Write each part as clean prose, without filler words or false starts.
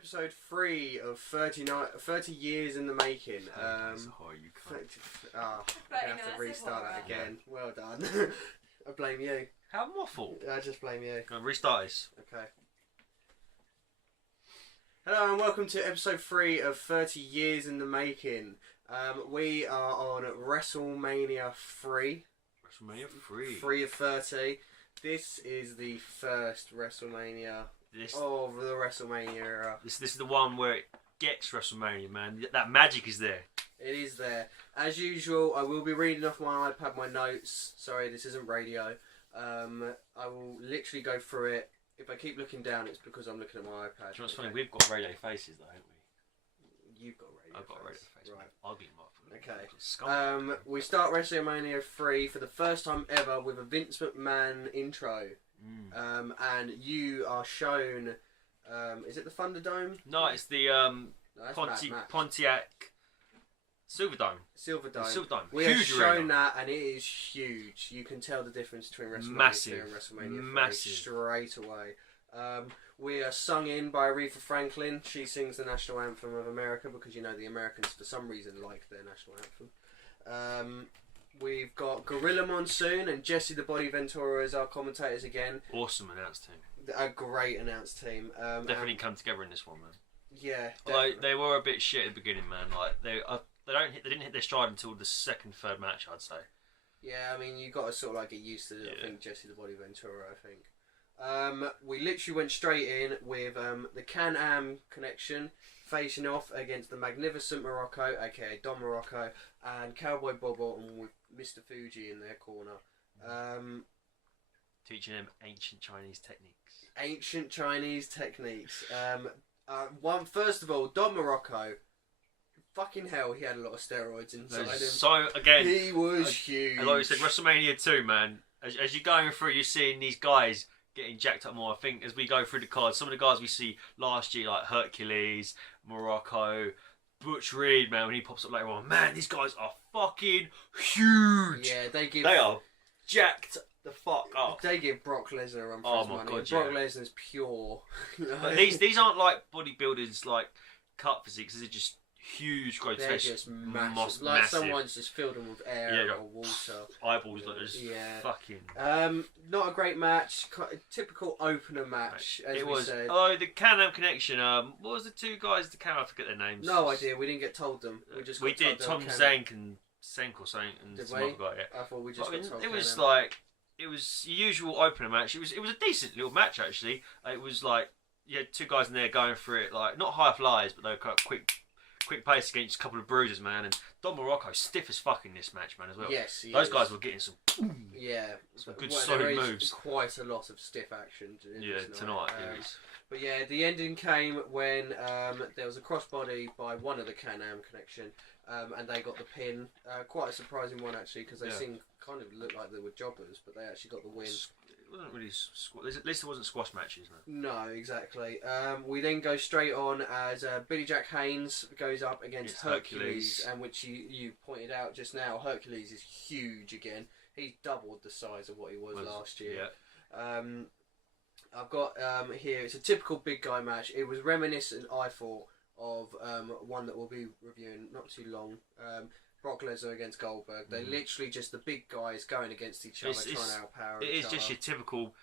episode 3 of 30 years in the making. I'm gonna have to restart that again. Well done. I blame you. How my fault? I just blame you. Can I restart this? Okay. Hello and welcome to episode 3 of 30 years in the making. We are on Wrestlemania 3. Wrestlemania 3. 3 of 30. This is the first Wrestlemania of the Wrestlemania era. This is the one where it gets WrestleMania, man. That magic is there. It is there. As usual, I will be reading off my iPad my notes. Sorry, this isn't radio. I will literally go through it. If I keep looking down, it's because I'm looking at my iPad. Do you know what's funny? We've got radio faces, though, haven't we? You've got radio. I've got a radio face. Right. Ugly motherfucker. Okay. We start WrestleMania 3 for the first time ever with a Vince McMahon intro. And you are shown. Is it the Thunderdome? No, it's the Pontiac Silverdome. We have shown that, and it is huge. You can tell the difference between WrestleMania 2 and WrestleMania 3 straight away. We are sung in by Aretha Franklin. She sings the national anthem of America because you know the Americans for some reason like their national anthem. We've got Gorilla Monsoon and Jesse the Body Ventura as our commentators again. Awesome announced team. A great announced team. Definitely come together in this one, man. Yeah. Although they were a bit shit at the beginning, man. Like they didn't hit their stride until the second, third match, I'd say. Yeah, I mean you got to sort of like get used to it. I think Jesse the Body Ventura. I think. We literally went straight in with the Can-Am connection facing off against the Magnificent Morocco, aka Don Morocco, and Cowboy Bob Orton with Mr. Fuji in their corner. Teaching them ancient Chinese techniques. Ancient Chinese techniques. First of all, Don Morocco, fucking hell, he had a lot of steroids inside him. So, again, he was huge. Like you said, WrestleMania 2, man, as you're going through, you're seeing these guys getting jacked up more. I think as we go through the cards, some of the guys we see last year, like Hercules, Morocco, Butch Reed, man, when he pops up later on, man, these guys are fucking huge. Yeah, they are jacked the fuck up. They give Brock Lesnar a run for his money. God, Brock Lesnar's pure. But these aren't like bodybuilders, like cut physiques. These are just huge, grotesque. They're just massive. Like someone's just filled them with air or water. Eyeballs like just fucking. Not a great match. Typical opener match. As it we was. said. Oh, the Can-Am connection. What was the two guys? The Can-Am, I forget their names. No idea. We didn't get told them. We did. Tom Zank and Senk or something, and did some we? other guy. Yeah. I thought we just got told. It was like it was the usual opener match. It was a decent little match actually. It was like you had two guys in there going for it, like not high flyers, but they were quite quick pace against a couple of bruisers, man. And Don Morocco stiff as fuck in this match, man, as well. Yes, those guys were getting some some good solid moves. Quite a lot of stiff action. Tonight. But yeah, the ending came when there was a crossbody by one of the Can-Am connection, and they got the pin. Quite a surprising one actually, because they seemed kind of looked like they were jobbers, but they actually got the win. It wasn't really at least it wasn't squash matches, man. No, exactly. We then go straight on as Billy Jack Haynes goes up against Hercules, and which you pointed out just now. Hercules is huge again. He's doubled the size of what he was last year. Yeah. I've got here. It's a typical big guy match. It was reminiscent, I thought, of one that we'll be reviewing not too long. Brock Lesnar against Goldberg. They're literally just the big guys going against each other, trying to outpower each other. It is just your typical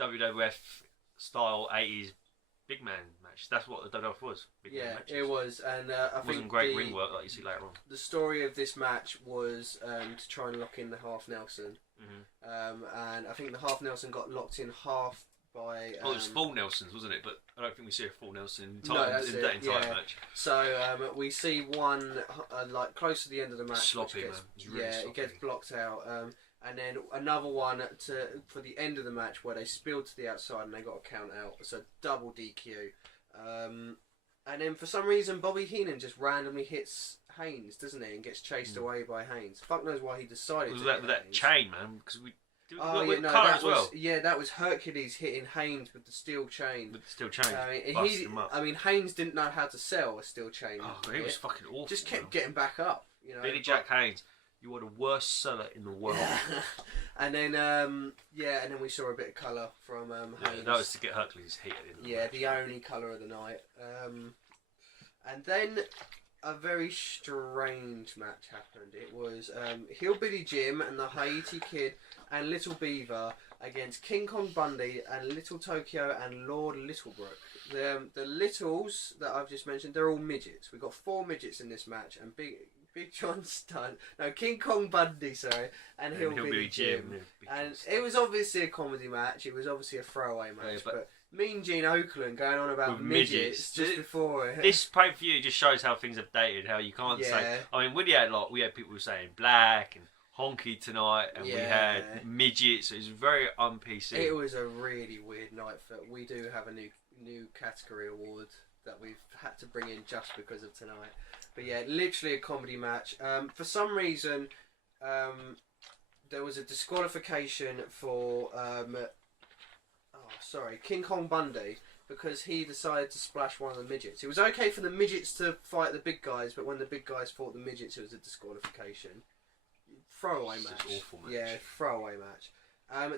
WWF style 80s big man match. That's what the WWF was. Big man matches. It was, and I think wasn't great ring work like you see later on. The story of this match was to try and lock in the half Nelson, and I think the half Nelson got locked in half by. It was full Nelsons, wasn't it? But I don't think we see a full Nelson in that entire match. So we see one like close to the end of the match. Sloppy, man. It gets blocked out. And then another one for the end of the match where they spilled to the outside and they got a count out. So double DQ. And then for some reason Bobby Heenan just randomly hits Haynes, doesn't he? And gets chased away by Haynes. Fuck knows why he decided to hit that chain, man. Because that was Hercules hitting Haynes with the steel chain. I mean, Haynes didn't know how to sell a steel chain. Oh, he was fucking awful. Just kept getting back up. You know, Billy Jack Haynes. You are the worst seller in the world. And then and then we saw a bit of colour from Haynes. That was to get Hercules heated in. The only colour of the night. And then a very strange match happened. It was Hillbilly Jim and the Haiti Kid and Little Beaver against King Kong Bundy and Little Tokyo and Lord Littlebrook. The Littles that I've just mentioned, they're all midgets. We've got 4 midgets in this match, and Big John Stunt, no, King Kong Bundy, sorry, and Hillbilly Jim. And it was obviously a comedy match. It was obviously a throwaway match, but Mean Gene Okerlund going on about midgets just before it. This pay-per-view just shows how things have dated, how you can't say... I mean, we had people saying black and honky tonight, and we had midgets. It was very un-PC. It was a really weird night. We do have a new category award that we've had to bring in just because of tonight. But yeah, literally a comedy match. For some reason, there was a disqualification for... King Kong Bundy, because he decided to splash one of the midgets. It was okay for the midgets to fight the big guys, but when the big guys fought the midgets, it was a disqualification. Throwaway match. Awful match. Yeah, throwaway match.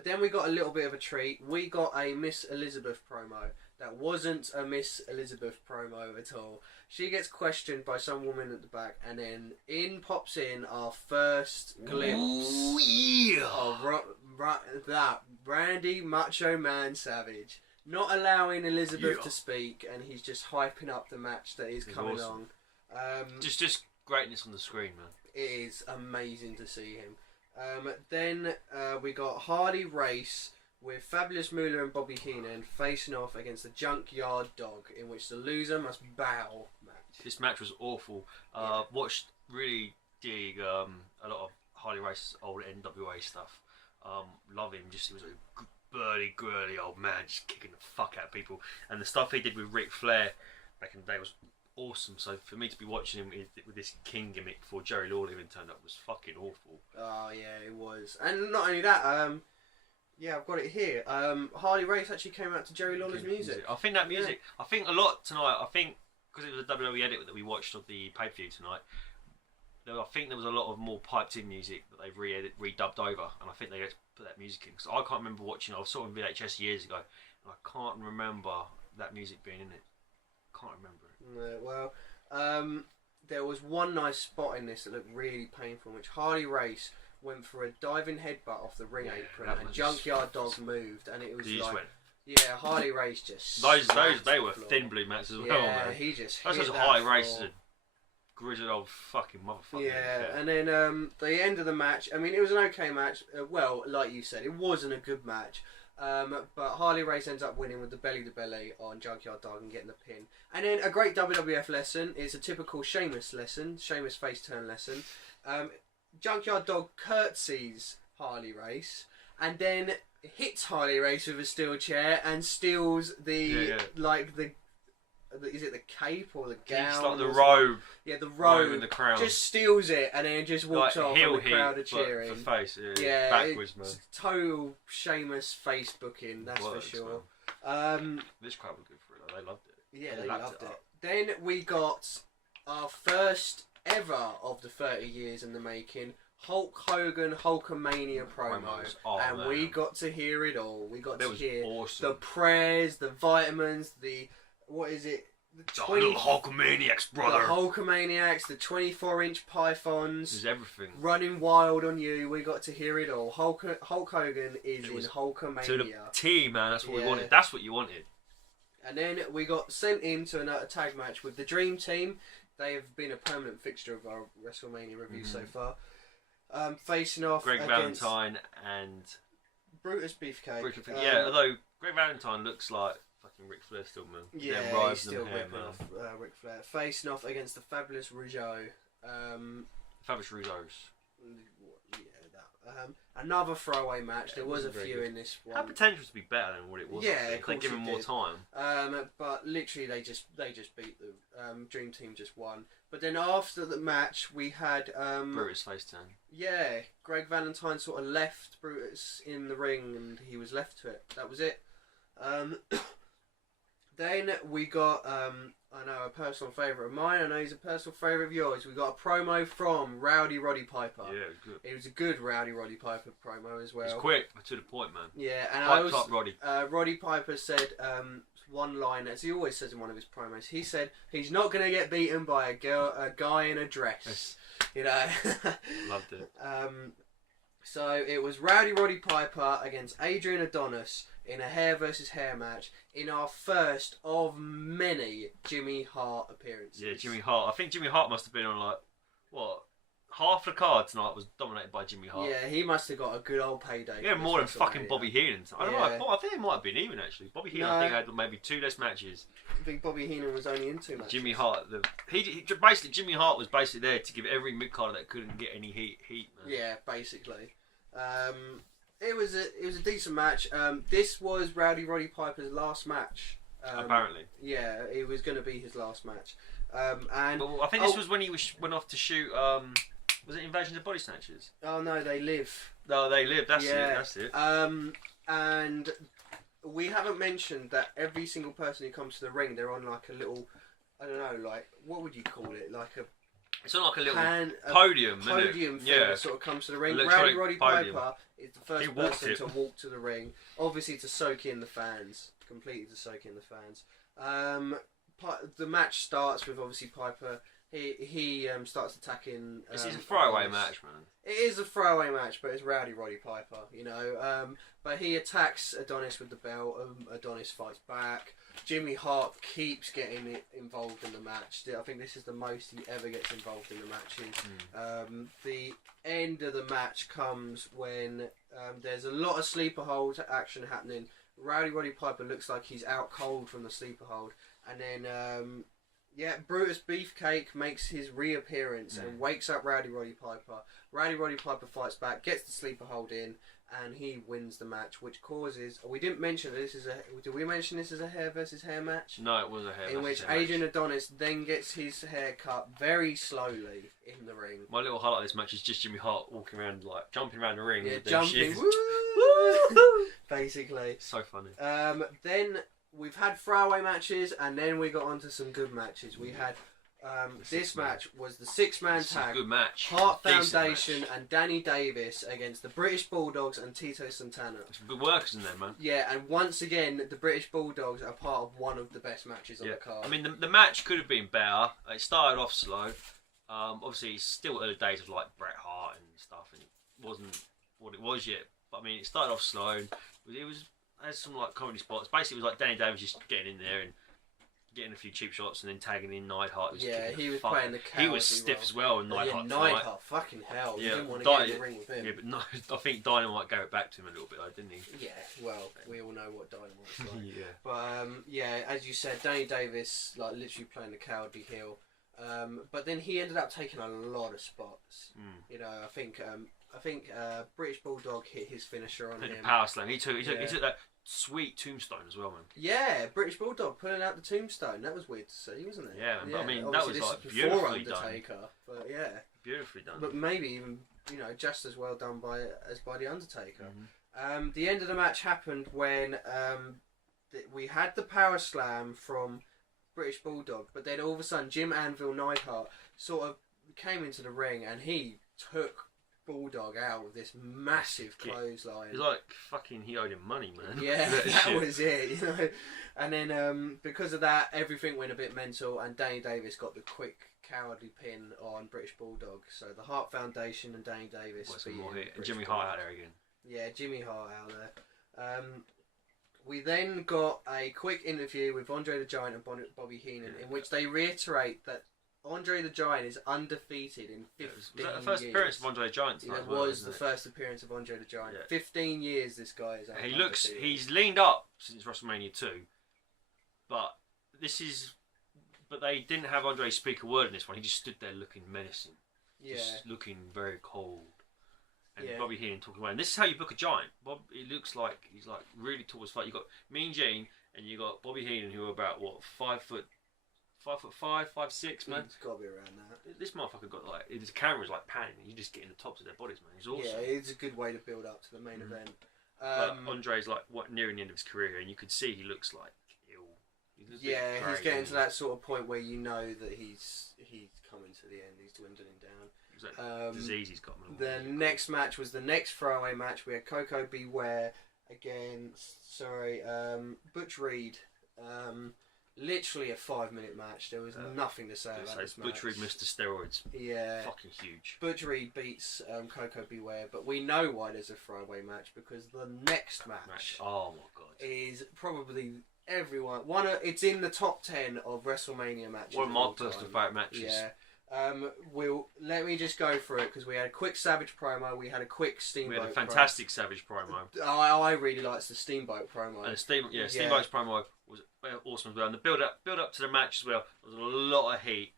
Then we got a little bit of a treat. We got a Miss Elizabeth promo that wasn't a Miss Elizabeth promo at all. She gets questioned by some woman at the back, and then pops in our first glimpse of that Randy Macho Man Savage, not allowing Elizabeth to speak, and he's just hyping up the match that is coming on. Just greatness on the screen, man. It is amazing to see him. Then we got Hardy Race with Fabulous Moolah and Bobby Heenan facing off against the Junkyard Dog, in which the loser must bow match. This match was awful. Really dig a lot of Hardy Race's old NWA stuff. Love him. He was a burly, girly old man, just kicking the fuck out of people. And the stuff he did with Ric Flair back in the day was awesome. So for me to be watching him with this King gimmick before Jerry Lawler even turned up was fucking awful. Oh yeah, it was. And not only that, I've got it here. Hardy Race actually came out to Jerry Lawler's music. I think that music. I think a lot tonight. I think because it was a WWE edit that we watched of the pay-per-view tonight. I think there was a lot of more piped-in music that they've redubbed over, and I think they put that music in. Because I can't remember watching it. I saw it on VHS years ago, and I can't remember that music being in it. Can't remember it. There was one nice spot in this that looked really painful, in which Hardy Race went for a diving headbutt off the ring apron, and Junkyard Dog moved, and it was Hardy Race just they were thin blue mats as well, man. He just hit that Hardy Race is a grizzled old fucking motherfucker. Yeah, and then the end of the match, I mean, it was an okay match. Well, like you said, it wasn't a good match. But Harley Race ends up winning with the belly-to-belly on Junkyard Dog and getting the pin. And then a great WWF lesson is a typical Sheamus lesson, Sheamus face turn lesson. Junkyard Dog curtsies Harley Race and then hits Harley Race with a steel chair and steals the is it the cape or the gown? It's like the robe. Yeah, the robe. And the crown. Just steals it and then just walks off and the crowd are cheering. For face, yeah, backwards, man. Total Sheamus face booking, that's for sure. This crowd was good for it, though. They loved it. Yeah, they loved it. Then we got our first ever of the 30 years in the making, Hulk Hogan Hulkamania promo. And we got to hear it all. We got to hear the prayers, the vitamins, what is it? The little Hulkamaniacs, brother. The Hulkamaniacs, the 24-inch pythons. There's everything. Running wild on you. We got to hear it all. Hulk Hogan is in Hulkamania. To the T, man. That's what we wanted. That's what you wanted. And then we got sent into another tag match with the Dream Team. They have been a permanent fixture of our WrestleMania review so far. Facing off Greg against Valentine and Brutus Beefcake. Although Greg Valentine looks like fucking Ric Flair still, man. Yeah, he's still ripping off Ric Flair. Facing off against the Fabulous Rougeau. Fabulous Rougeaus. Another throwaway match. There was a few in this one. Had potential to be better than what it was. Yeah, of course they give him more time. But literally, they just beat the Dream Team. Just won. But then after the match, we had Brutus face turn. Yeah, Greg Valentine sort of left Brutus in the ring, and he was left to it. That was it. Then we got I know a personal favourite of mine. I know he's a personal favourite of yours. We got a promo from Rowdy Roddy Piper. Yeah, it was good. It was a good Rowdy Roddy Piper promo as well. It's quick, to the point, man. Yeah, and Piped up Roddy. Roddy Piper said one line, as he always says in one of his promos. He said he's not going to get beaten by a guy in a dress. Yes. You know. Loved it. So it was Rowdy Roddy Piper against Adrian Adonis in a hair versus hair match in our first of many Jimmy Hart appearances. Yeah, Jimmy Hart. I think Jimmy Hart must have been on half the card tonight was dominated by Jimmy Hart. Yeah, he must have got a good old payday. Yeah, more than fucking Bobby Heenan. I don't know. I think it might have been even actually. Bobby Heenan, I think, had maybe 2 less matches. I think Bobby Heenan was only in 2 matches. Jimmy Hart, Jimmy Hart was basically there to give every mid carder that couldn't get any heat, man. Yeah, basically. It was a decent match. This was Rowdy Roddy Piper's last match. Apparently. Yeah, it was going to be his last match. And well, I think this was when he went off to shoot. Was it Invasion of Body Snatchers? Oh no, They Live. No, They Live. That's it. And we haven't mentioned that every single person who comes to the ring, they're on like a little, I don't know, like what would you call it? Like a. It's on like a little podium thing that sort of comes to the ring. Electronic Rowdy podium. Piper is the first person to walk to the ring, obviously to soak in the fans, completely to soak in the fans. The match starts with obviously Piper. He starts attacking. This is a throwaway match, man. It is a throwaway match, but it's Rowdy Roddy Piper, you know. But he attacks Adonis with the belt. Adonis fights back. Jimmy Hart keeps getting involved in the match. I think this is the most he ever gets involved in the matches. The end of the match comes when there's a lot of sleeper hold action happening. Rowdy Roddy Piper looks like he's out cold from the sleeper hold, and then Brutus Beefcake makes his reappearance and wakes up Rowdy Roddy Piper. Rowdy Roddy Piper fights back, gets the sleeper hold in, and he wins the match, which causes. We didn't mention this is a. Did we mention this as a hair versus hair match? No, it was a hair. In which Adrian Adonis then gets his hair cut very slowly in the ring. My little highlight of this match is just Jimmy Hart walking around, like jumping around the ring. Yeah, with jumping. Woo! Basically. So funny. Then we've had throwaway matches, and then we got onto some good matches. We had this match was the 6-man tag. Good match. Hart Foundation and Danny Davis against the British Bulldogs and Tito Santana. Some good workers in there, man. Yeah, and once again, the British Bulldogs are part of one of the best matches on the card. I mean, the match could have been better. It started off slow. Obviously, it's still early days of like Bret Hart and stuff, and it wasn't what it was yet. But I mean, it started off slow. And it was had some like comedy spots. Basically, it was like Danny Davis just getting in there and getting a few cheap shots and then tagging in Neidhart. He was playing the cowardly He was stiff as well, and Neidhart. Neidhart, fucking hell. Yeah, you didn't want to get in the ring with him. Yeah, but no, I think Dynamite gave it back to him a little bit, though, didn't he? Yeah, well, we all know what Dynamite's like. Yeah. But as you said, Danny Davis, like literally playing the cowardly heel. But then he ended up taking a lot of spots. You know, I think British Bulldog hit his finisher on him. The power slam. He took that sweet tombstone as well, man. Yeah, British Bulldog pulling out the tombstone. That was weird to see, wasn't it? Yeah, but I mean that was like beautifully done. But yeah, beautifully done. But maybe even just as well done by the Undertaker. The end of the match happened when we had the power slam from British Bulldog, but then all of a sudden Jim Anvil Neidhart sort of came into the ring and he took Bulldog out with this massive clothesline. He's like fucking he owed him money, man. Yeah, that was it, you know. And then because of that, everything went a bit mental, and Danny Davis got the quick cowardly pin on British Bulldog. So the Hart Foundation and Danny Davis. Some more hit. And Jimmy Hart out there again. Yeah, Jimmy Hart out there. We then got a quick interview with Andre the Giant and Bobby Heenan, in which they reiterate that Andre the Giant is undefeated in 15 years. Was that the first appearance of Andre the Giant? It was the first appearance of Andre the Giant. Yeah. 15 years this guy is undefeated. He's leaned up since WrestleMania 2, but they didn't have Andre speak a word in this one. He just stood there looking menacing. Just looking very cold. And Bobby Heenan talking away. And this is how you book a giant. He looks like he's like really tall as fuck. You got Mean Gene and you got Bobby Heenan, who are about 5'5", 5'6", man. It's got to be around that. This motherfucker got like his camera's like panning. You just getting the tops of their bodies, man. He's awesome. Yeah, it's a good way to build up to the main event. But Andre's like nearing the end of his career, and you could see he looks like ill. Yeah, he's getting to that sort of point where you know that he's coming to the end. He's dwindling down. Disease he's got. The next match was the next throwaway match. We had Coco Beware against Butch Reed. Literally a 5-minute match. There was nothing to say about this match. Butch Reed Mr. Steroids. Yeah. Fucking huge. Butch Reed beats Coco Beware, but we know why there's a throwaway match because the next match oh my god, is probably it's in the top 10 of WrestleMania matches. One of my personal favourite matches. Yeah. Let me just go through it because we had a quick Savage promo, we had a quick Steamboat. We had a fantastic Savage promo. I really liked the Steamboat promo. And Steamboat's promo was awesome as well. And the build up to the match as well. There was a lot of heat.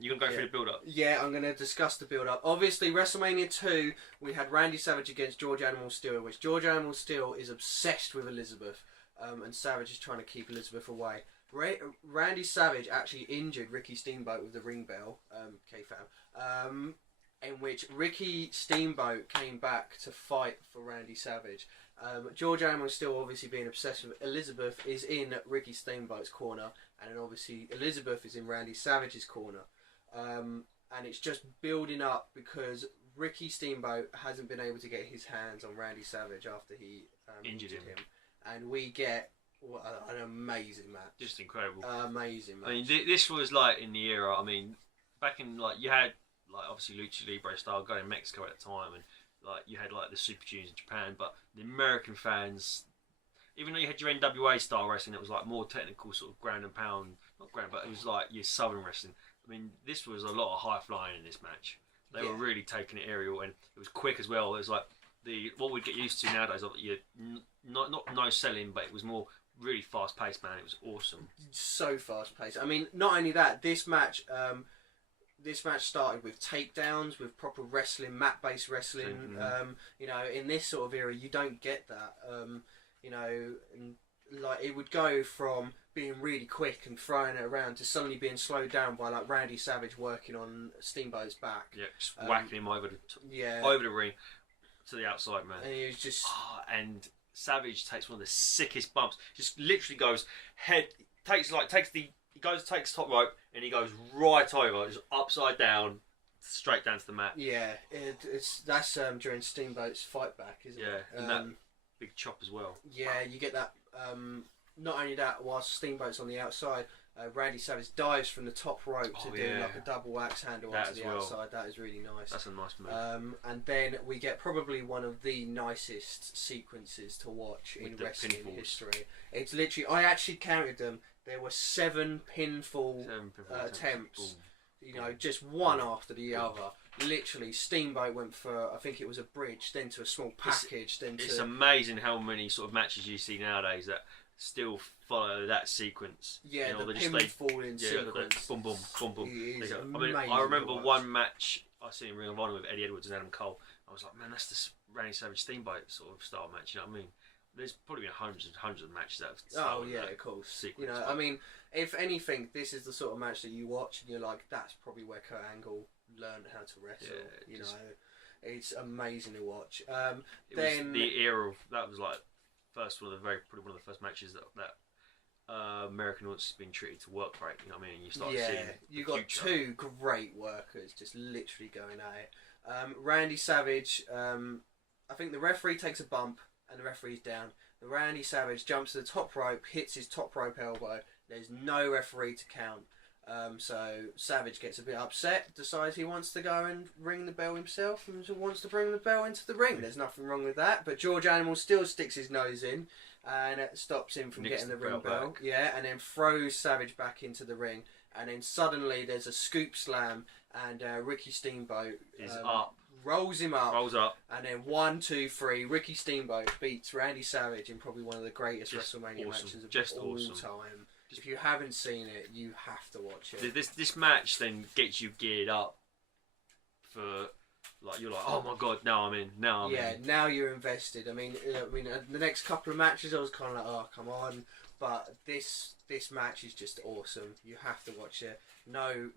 You can go through the build up. Yeah, I'm going to discuss the build up. Obviously, WrestleMania 2, we had Randy Savage against George Animal Steel, which George Animal Steel is obsessed with Elizabeth, and Savage is trying to keep Elizabeth away. Randy Savage actually injured Ricky Steamboat with the ring bell, K-Fam, in which Ricky Steamboat came back to fight for Randy Savage. George Animal Steel, obviously being obsessed with Elizabeth, is in Ricky Steamboat's corner, and then obviously Elizabeth is in Randy Savage's corner. And it's just building up because Ricky Steamboat hasn't been able to get his hands on Randy Savage after he injured him. And we get an amazing match. Just incredible. Amazing match. I mean, this was like in the era, I mean, back in like, you had like obviously Lucha Libre style going in Mexico at the time, and like you had like the Super Juniors in Japan, but the American fans, even though you had your NWA style wrestling, it was like more technical, sort of ground and pound, not ground, but it was like your Southern wrestling. I mean, this was a lot of high flying in this match. They were really taking it aerial, and it was quick as well. It was like what we get used to nowadays of not no selling, but it was more really fast paced, man. It was awesome. So fast paced. I mean, not only that, this match started with takedowns, with proper wrestling, mat based wrestling. You know, in this sort of era, you don't get that. You know, and like it would go from being really quick and throwing it around to suddenly being slowed down by like Randy Savage working on Steamboat's back. Yeah, just whacking him over the ring to the outside, man. And he was just and Savage takes one of the sickest bumps. Just literally goes takes top rope and he goes right over, just upside down, straight down to the mat. Yeah, that's during Steamboat's fight back, isn't it? Yeah, and that big chop as well. Yeah, you get that. Not only that, whilst Steamboat's on the outside, Randy Savage dives from the top rope to do like a double axe handle onto the outside. That is really nice. That's a nice move. And then we get probably one of the nicest sequences to watch in wrestling history. It's literally, I actually counted them. There were 7 pinfall attempts. You know, just one after the other. Literally, Steamboat went for, I think it was a bridge, then to a small package, It's amazing how many sort of matches you see nowadays that still follow that sequence. Yeah, you know, the pinfalling sequence. Boom, boom, boom, boom. I mean, I remember one match I seen in Ring of Honor with Eddie Edwards and Adam Cole. I was like, man, that's the Randy Savage Steamboat sort of style match. You know what I mean? There's probably been hundreds of matches that have of course. Sequence, you know, I mean, if anything, this is the sort of match that you watch and you're like, that's probably where Kurt Angle learned how to wrestle. Yeah, you know, it's amazing to watch. It was the era of that was like probably one of the first matches that American audience has been treated to work rate. You know what I mean? You start seeing you got two great workers just literally going at it. Randy Savage, I think the referee takes a bump and the referee's down. The Randy Savage jumps to the top rope, hits his top rope elbow. There's no referee to count. So Savage gets a bit upset, decides he wants to go and ring the bell himself and wants to bring the bell into the ring. There's nothing wrong with that, but George Animal still sticks his nose in and it stops him from getting the ring bell. Yeah, and then throws Savage back into the ring. And then suddenly there's a scoop slam and Ricky Steamboat is up. Rolls him up, and then 1, 2, 3. Ricky Steamboat beats Randy Savage in probably one of the greatest WrestleMania matches of all time. If you haven't seen it, you have to watch it. This match then gets you geared up for like you're like, oh my god, now I'm in. Now you're invested. I mean, the next couple of matches, I was kind of like, oh come on, but this match is just awesome. You have to watch it. No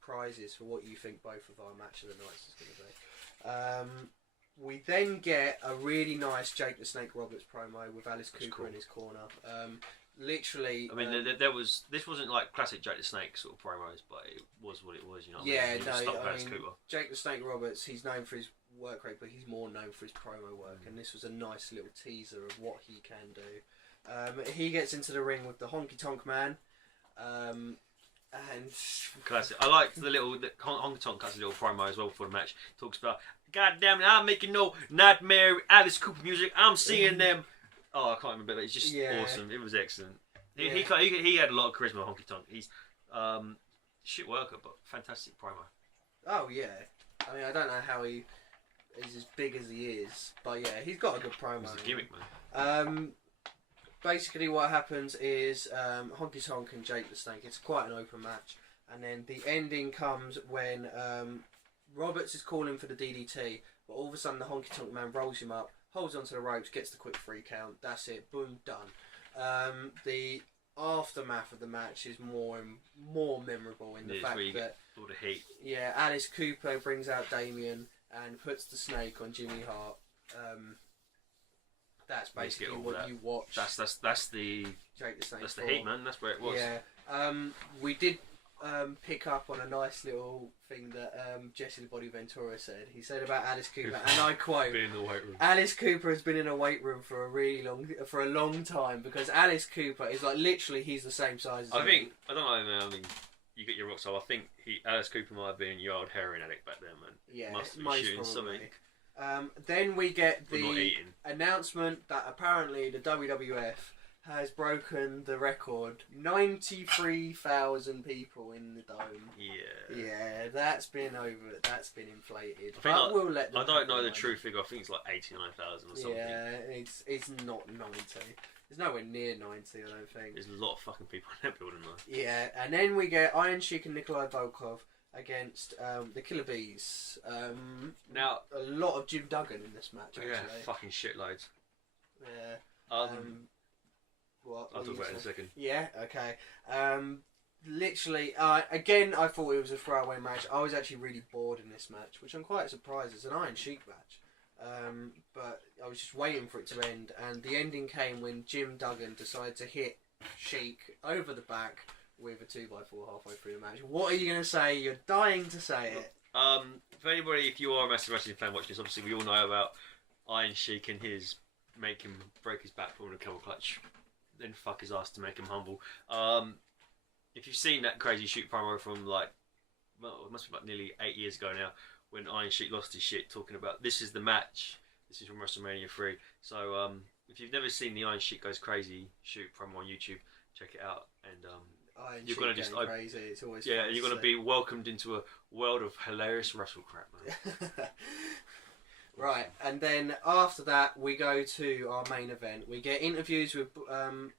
prizes for what you think both of our match of the nights is going to be. We then get a really nice Jake the Snake Roberts promo with Alice Cooper in his corner. literally. I mean, there was. This wasn't like classic Jake the Snake sort of promos, but it was what it was. You know. What yeah, I mean? I mean, Jake the Snake Roberts. He's known for his work rate, but he's more known for his promo work. And this was a nice little teaser of what he can do. He gets into the ring with the Honky Tonk Man. And classic. I liked the Honky Tonk cuts a little promo as well for the match. Talks about, God damn it, I'm making no Nightmare Alice Cooper music. I'm seeing them. Oh, I can't remember. But it's just awesome. It was excellent. He had a lot of charisma. Honky Tonk. He's shit worker, but fantastic promo. Oh yeah. I mean, I don't know how he is as big as he is, but yeah, he's got a good promo. It's a gimmick, man. Basically what happens is Honky Tonk and Jake the Snake, it's quite an open match, and then the ending comes when Roberts is calling for the DDT, but all of a sudden the Honky Tonk Man rolls him up, holds onto the ropes, gets the quick 3 count, that's it, boom, done. The aftermath of the match is more memorable in the fact that all the heat. Yeah, Alice Cooper brings out Damien and puts the snake on Jimmy Hart. That's basically what you watch. That's the Jake the Snake. That's the heat, man. That's where it was. Yeah. We did pick up on a nice little thing that Jesse the Body Ventura said. He said about Alice Cooper, and I quote: "Been in the weight room. Alice Cooper has been in a weight room for a long time because Alice Cooper is like literally he's the same size as I don't know, man. I mean, you get your rocks off. I think Alice Cooper might have been a yard heroin addict back then, man. Yeah, must have been shooting something. Then we get the announcement that apparently the WWF has broken the record. 93,000 people in the dome. Yeah. Yeah, that's been inflated. But we'll let them. I don't know the true figure. I think it's like 89,000 or something. Yeah, it's not 90. It's nowhere near 90, I don't think. There's a lot of fucking people in that building though. Yeah, and then we get Iron Sheik and Nikolai Volkov against the Killer Bees. Now a lot of Jim Duggan in this match. Actually. Yeah, fucking shitloads. Yeah. What? I'll talk about it in a second. Yeah. Okay. Literally, again, I thought it was a throwaway match. I was actually really bored in this match, which I'm quite surprised. It's an Iron Sheik match. But I was just waiting for it to end, and the ending came when Jim Duggan decided to hit Sheik over the back with a 2x4 halfway through the match. What are you going to say? You're dying to say it. For anybody, if you are a massive wrestling fan watching this, obviously we all know about Iron Sheik and his make him break his back from a camel clutch, then fuck his ass to make him humble. If you've seen that crazy shoot promo from it must be like nearly 8 years ago now, when Iron Sheik lost his shit talking about this is the match, this is from Wrestlemania 3. So if you've never seen the Iron Sheik Goes Crazy shoot promo on YouTube, check it out, and you're gonna just crazy. It's always you're gonna be welcomed into a world of hilarious wrestle crap, man. Right, and then after that we go to our main event. We get interviews with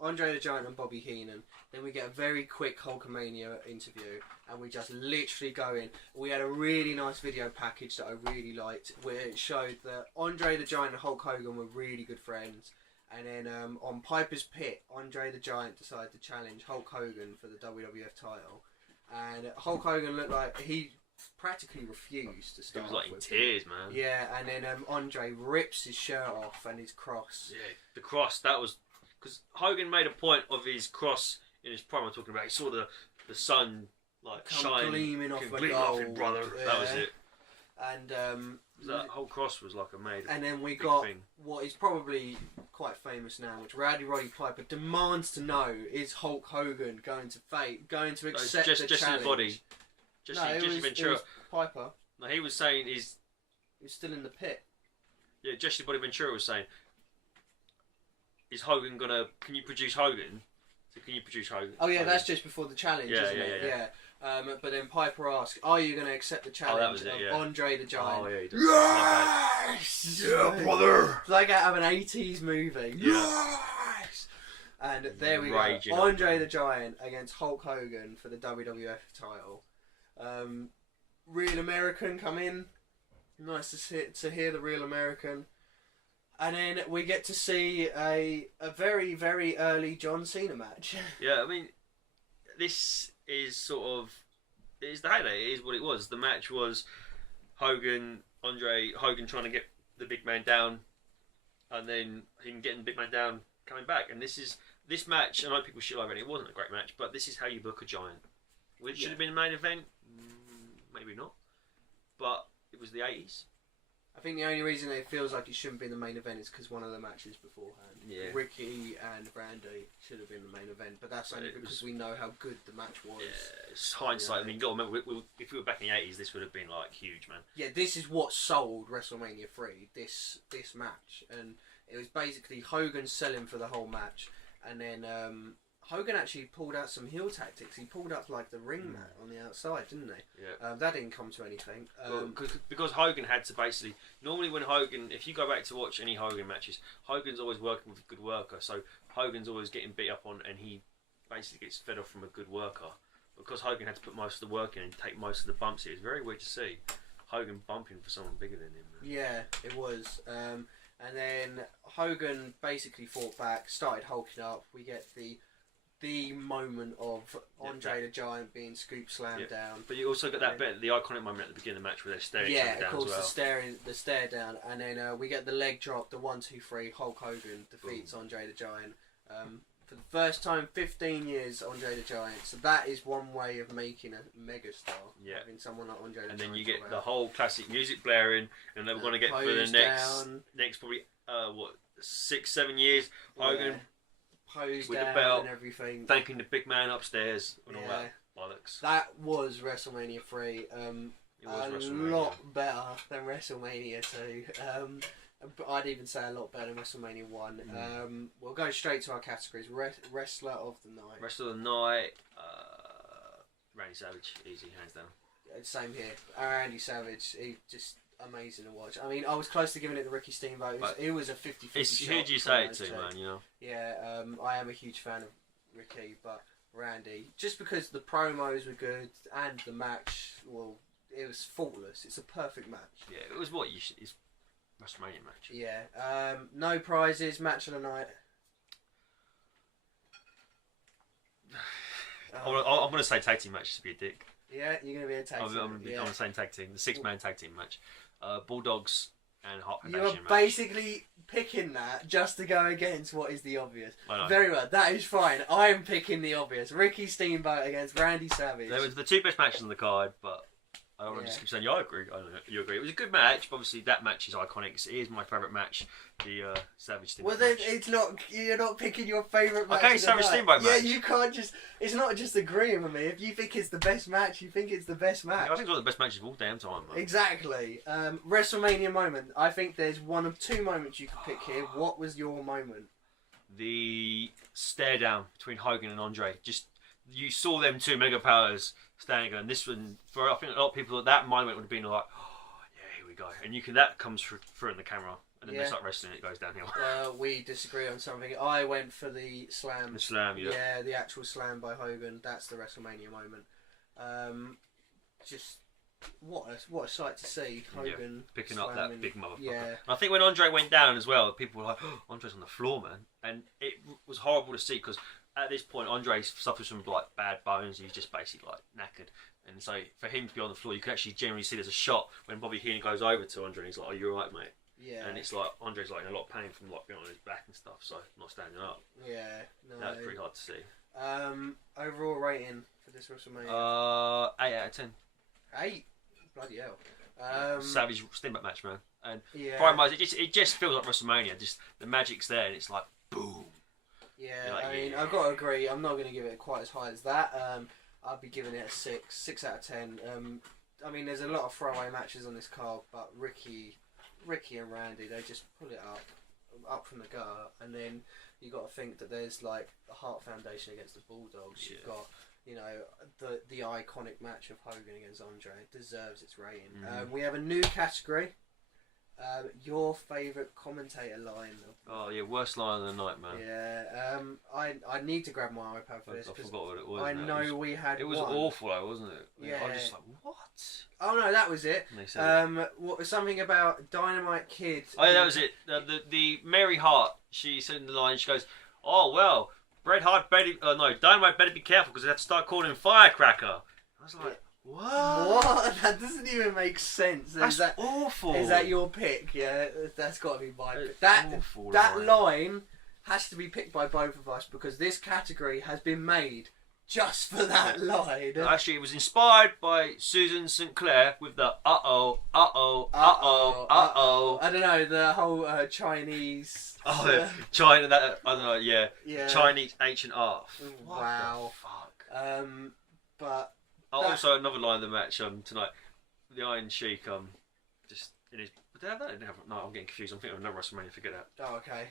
Andre the Giant and Bobby Heenan. Then we get a very quick Hulkamania interview, and we just literally go in. We had a really nice video package that I really liked, where it showed that Andre the Giant and Hulk Hogan were really good friends. And then on Piper's Pit, Andre the Giant decided to challenge Hulk Hogan for the WWF title, and Hulk Hogan looked like he practically refused to start. He was like in tears, man. Yeah, and then Andre rips his shirt off and his cross. Yeah, the cross, that was because Hogan made a point of his cross in his promo, talking about he saw the sun like shining, gleaming off the gold, him, brother. Yeah. That was it. And that whole cross was like a made. And then we got what is probably quite famous now, which Roddy Piper demands to know: is Hulk Hogan going to accept the challenge? Body. Jesse Ventura. It was Piper. No, he was saying he's still in the pit. Yeah, Jesse Body Ventura was saying, is Hogan gonna? Can you produce Hogan? So can you produce Hogan? Oh yeah, that's just before the challenge, isn't it? Yeah. But then Piper asked, "Are you going to accept the challenge of Andre the Giant?" Oh yeah, he does. Yes, yeah, brother. It's like out of an '80s movie. Yeah. Yes. And there we go. Andre the Giant against Hulk Hogan for the WWF title. Real American come in. Nice to hear the Real American. And then we get to see a very, very early John Cena match. Yeah, I mean, this is it is the highlight. It is what it was. The match was Hogan trying to get the big man down, and then him getting the big man down, coming back. And this is this match, I know people shit over it wasn't a great match, but this is how you book a giant. Which should have been a main event? Maybe not. But it was the 80s. I think the only reason it feels like it shouldn't be the main event is because one of the matches beforehand, Ricky and Randy, should have been the main event. But that's only because we know how good the match was. Yeah, it's hindsight. I mean, you got to remember, if we were back in the 80s, this would have been like huge, man. Yeah, this is what sold WrestleMania 3. This match, and it was basically Hogan selling for the whole match, and then Hogan actually pulled out some heel tactics. He pulled up like the ring mat on the outside, didn't he? Yeah. That didn't come to anything. Because Hogan had to basically... Normally when Hogan... If you go back to watch any Hogan matches, Hogan's always working with a good worker. So Hogan's always getting beat up on, and he basically gets fed off from a good worker. Because Hogan had to put most of the work in and take most of the bumps, it was very weird to see Hogan bumping for someone bigger than him. Yeah, it was. And then Hogan basically fought back, started hulking up. We get the moment of Andre the Giant being scoop slammed down. But you also got that bit, the iconic moment at the beginning of the match where they're staring each other down. Yeah, of course, as well. the stare down, and then we get the leg drop, the 1, 2, 3. Hulk Hogan defeats Andre the Giant. For the first time, 15 years, Andre the Giant. So that is one way of making a megastar. Yeah. Having someone like Andre the Giant. And then you get the whole classic music blaring, and then we're going to get for the next probably 6, 7 years, Hogan. Posed with down the belt and everything, thanking the big man upstairs and all that bollocks. That was WrestleMania 3. It was a lot better than WrestleMania 2. I'd even say a lot better than WrestleMania 1. We'll go straight to our categories. Wrestler of the Night. Wrestler of the Night. Randy Savage, easy, hands down. Same here. Randy Savage, he just amazing to watch. I mean, I was close to giving it to Ricky Steamboat. It was a 50-50 Who do you say it to, man? You know. Yeah, I am a huge fan of Ricky, but Randy, just because the promos were good and the match, well, it was faultless. It's a perfect match. Yeah, it was what you should. It's WrestleMania match. Yeah. No prizes. Match of the night. I'm going to say tag team match just to be a dick. Yeah, you're going to be a tag team. I'm saying tag team. The 6-man tag team match. Bulldogs and Hot You're Foundation match. basically picking that just to go against what is the obvious. Very well, that is fine. I'm picking the obvious. Ricky Steamboat against Randy Savage. They were the two best matches on the card, but I don't want to just keep saying, yeah, I agree. I don't know, you agree. It was a good match, but obviously that match is iconic. It is my favourite match, the Savage Steamboat match. It's not, you're not picking your favourite match. Okay, Savage Steamboat match. Yeah, you can't just, it's not just agreeing with me. If you think it's the best match, you think it's the best match. Yeah, I think it's one of the best matches of all damn time, man. Exactly. WrestleMania moment. I think there's one of two moments you could pick here. What was your moment? The stare down between Hogan and Andre. Just, you saw them two mega powers standing there, and this one, for I think a lot of people at that moment would have been like, oh yeah, here we go, and you can, that comes through in the camera, and then they start wrestling, it goes downhill. We disagree on something. I went for the slam. The slam, yeah. Yeah, the actual slam by Hogan. That's the WrestleMania moment. Just what a sight to see. Hogan picking up that big motherfucker. Yeah. I think when Andre went down as well, people were like, oh, Andre's on the floor, man, and it was horrible to see because at this point, Andre suffers from like bad bones. He's just basically like knackered, and so for him to be on the floor, you can actually generally see there's a shot when Bobby Heenan goes over to Andre and he's like, "Are you alright, mate?" Yeah. And it's like Andre's like in a lot of pain from like being on his back and stuff, so not standing up. Yeah. No. That was pretty hard to see. Overall rating for this WrestleMania? 8 out of 10. 8. Bloody hell. Savage Steamboat match, man. And it just feels like WrestleMania. Just the magic's there, and it's like boom. Yeah, like, I mean, I've got to agree. I'm not going to give it quite as high as that. I'd be giving it a 6 out of 10. I mean, there's a lot of throwaway matches on this card, but Ricky and Randy, they just pull it up from the gutter, and then you got to think that there's like the Hart Foundation against the Bulldogs. Yeah. You've got, you know, the iconic match of Hogan against Andre. It deserves its rating. We have a new category. Your favourite commentator line? Oh yeah, worst line of the night, man. Yeah, I need to grab my iPad for this. I forgot what it was. I know we had. It was awful, though, wasn't it? Yeah. I was just like, what? Oh no, that was it. What was something about Dynamite Kid? Oh yeah, that was it. The Mary Hart. She said in the line, she goes, "Oh well, Bret Hart better, Dynamite better be careful because they have to start calling him Firecracker." I was like. What? That doesn't even make sense. That's awful. Is that your pick? Yeah, that's got to be my pick. That line has to be picked by both of us because this category has been made just for that line. Actually, it was inspired by Susan St. Clair with the uh-oh. I don't know, the whole Chinese... China, that, I don't know, yeah. Chinese ancient art. Wow. What the fuck? But... Also, another line of the match tonight. The Iron Sheik, just in his... Did they have that? No, I'm getting confused. I'm thinking of another WrestleMania. Forget that. Oh, okay.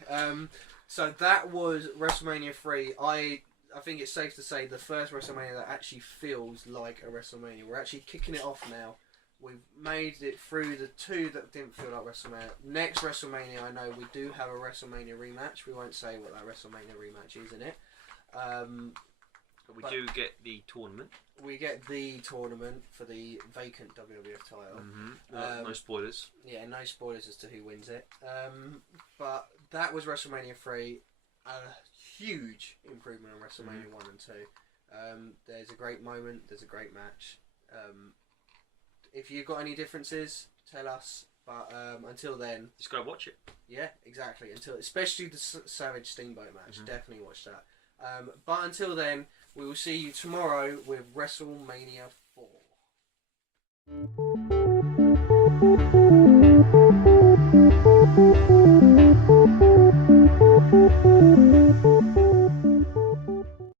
So that was WrestleMania 3. I think it's safe to say the first WrestleMania that actually feels like a WrestleMania. We're actually kicking it off now. We've made it through the 2 that didn't feel like WrestleMania. Next WrestleMania, I know we do have a WrestleMania rematch. We won't say what that WrestleMania rematch is in it. But we do get the tournament. We get the tournament for the vacant WWF title. No spoilers. Yeah, no spoilers as to who wins it. But that was WrestleMania 3. A huge improvement on WrestleMania 1 and 2. There's a great moment. There's a great match. If you've got any differences, tell us. But until then... Just go watch it. Yeah, exactly. Especially the Savage Steamboat match. Definitely watch that. But until then, we will see you tomorrow with WrestleMania 4.